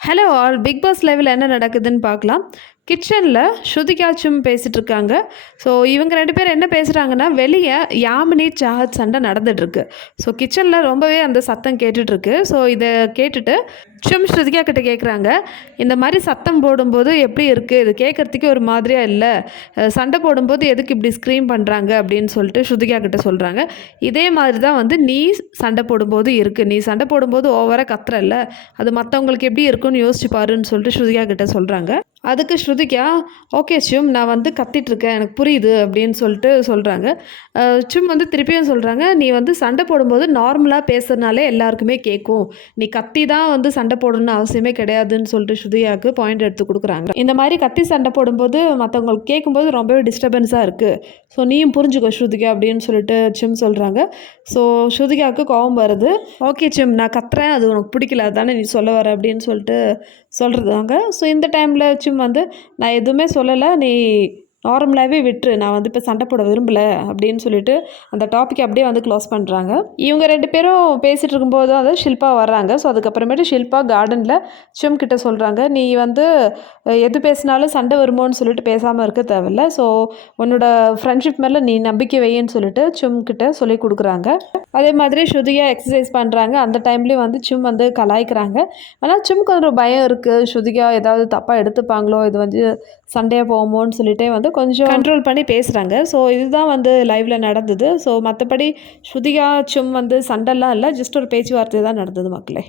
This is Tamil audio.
ஹலோ ஆல், பிக் பாஸ் லைவில் என்ன நடக்குதுன்னு பார்க்கலாம். கிச்சனில் ஸ்ருதிகாச்சும் பேசிகிட்டு இருக்காங்க. ஸோ இவங்க 2 பேர் என்ன பேசுகிறாங்கன்னா, வெளியே யாமினி சாஹத் சண்டை நடந்துகிட்ருக்கு. ஸோ கிச்சனில் ரொம்பவே அந்த சத்தம் கேட்டுட்ருக்கு. ஸோ இதை கேட்டுட்டு ஸ்ருதிகா கிட்ட கேட்குறாங்க, இந்த மாதிரி சத்தம் போடும்போது எப்படி இருக்குது, இது கேட்குறதுக்கே ஒரு மாதிரியாக இல்லை, சண்டை போடும்போது எதுக்கு இப்படி ஸ்க்ரீம் பண்ணுறாங்க அப்படின்னு சொல்லிட்டு ஸ்ருதிகா கிட்ட சொல்கிறாங்க. இதே மாதிரி தான் வந்து நீ சண்டை போடும்போது இருக்குது, நீ சண்டை போடும்போது ஓவராக கத்துறல்ல, அது மற்றவங்களுக்கு எப்படி இருக்குன்னு யோசிச்சு பாருன்னு சொல்லிட்டு ஸ்ருதிகா கிட்ட சொல்கிறாங்க. அதுக்கு ஸ்ருதிகா, ஓகே சும், நான் வந்து கத்திட்ருக்கேன், எனக்கு புரியுது அப்படின்னு சொல்லிட்டு சொல்கிறாங்க. சும் வந்து திருப்பியும் சொல்கிறாங்க, நீ வந்து சண்டை போடும்போது நார்மலாக பேசுறதுனாலே எல்லாருக்குமே கேட்கும், நீ கத்தி தான் வந்து சண்டை போடணும்னு அவசியமே கிடையாதுன்னு சொல்லிட்டு ஸ்ருதிகாவுக்கு பாயிண்ட் எடுத்து கொடுக்குறாங்க. இந்த மாதிரி கத்தி சண்டை போடும்போது மற்றவங்களுக்கு கேட்கும்போது ரொம்பவே டிஸ்டர்பன்ஸாக இருக்குது, ஸோ நீயும் புரிஞ்சுக்கோ ஸ்ருதிகா அப்படின்னு சொல்லிட்டு சிம் சொல்கிறாங்க. ஸோ ஸ்ருதிகாவுக்கு கோபம் வருது. ஓகே சிம், நான் கத்துறேன், அது உனக்கு பிடிக்கல அதானே நீ சொல்ல வர அப்படின்னு சொல்லிட்டு சொல்கிறதாங்க. ஸோ இந்த டைமில் சிம் வந்து, நான் எதுவுமே சொல்லலை, நீ நார்மலாகவே விட்டுரு, நான் வந்து இப்போ சண்டை போட விரும்பலை அப்படின்னு சொல்லிட்டு அந்த டாப்பிக்கை அப்படியே வந்து க்ளோஸ் பண்ணுறாங்க. இவங்க 2 பேரும் பேசிகிட்டு இருக்கும்போது தான் வந்து ஷில்பா வர்றாங்க. ஸோ அதுக்கப்புறமேட்டு ஷில்பா கார்டனில் சிம் கிட்ட சொல்கிறாங்க, நீ வந்து எது பேசினாலும் சண்டை வருமோன்னு சொல்லிட்டு பேசாமல் இருக்க தேவையில்ல, ஸோ உன்னோட ஃப்ரெண்ட்ஷிப் மேலே நீ நம்பிக்கை வையின்னு சொல்லிட்டு சிம் கிட்ட சொல்லி கொடுக்குறாங்க. அதே மாதிரி ஸ்ருதியா எக்ஸசைஸ் பண்ணுறாங்க. அந்த டைம்லேயும் வந்து சிம் வந்து கலாய்க்கிறாங்க. ஆனால் சிம்க்கு ஒரு பயம் இருக்குது, ஸ்ருதிகா ஏதாவது தப்பாக எடுத்துப்பாங்களோ, இது வந்து சண்டையாக போகுமோன்னு சொல்லிட்டே வந்து கொஞ்சம் கண்ட்ரோல் பண்ணி பேசுகிறாங்க. ஸோ இதுதான் வந்து லைவில் நடந்தது. ஸோ மற்றபடி ஸ்ருதிகா சிம் வந்து சண்டைலாம் இல்லை, ஜஸ்ட் ஒரு பேச்சுவார்த்தை தான் நடந்தது மக்களே.